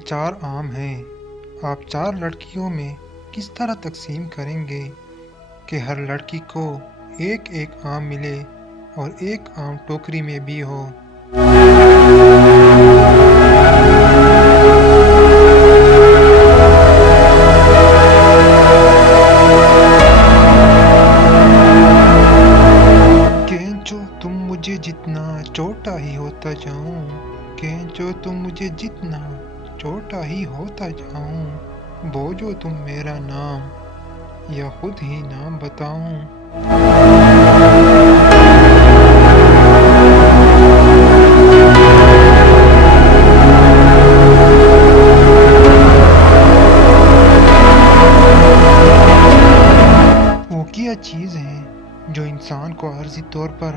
4 आम हैं। आप 4 लड़कियों में किस तरह तकसीम करेंगे कि हर लड़की को एक एक आम मिले और एक आम टोकरी में भी हो? खींचो तुम मुझे जितना छोटा ही होता जाऊं, खींचो तुम मुझे जितना छोटा ही होता जाऊं, बोझो तुम मेरा नाम या खुद ही नाम बताऊं। वो क्या चीज़ है जो इंसान को आर्जी तौर पर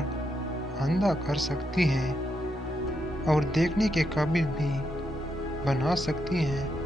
अंधा कर सकती है और देखने के काबिल भी बना सकती हैं?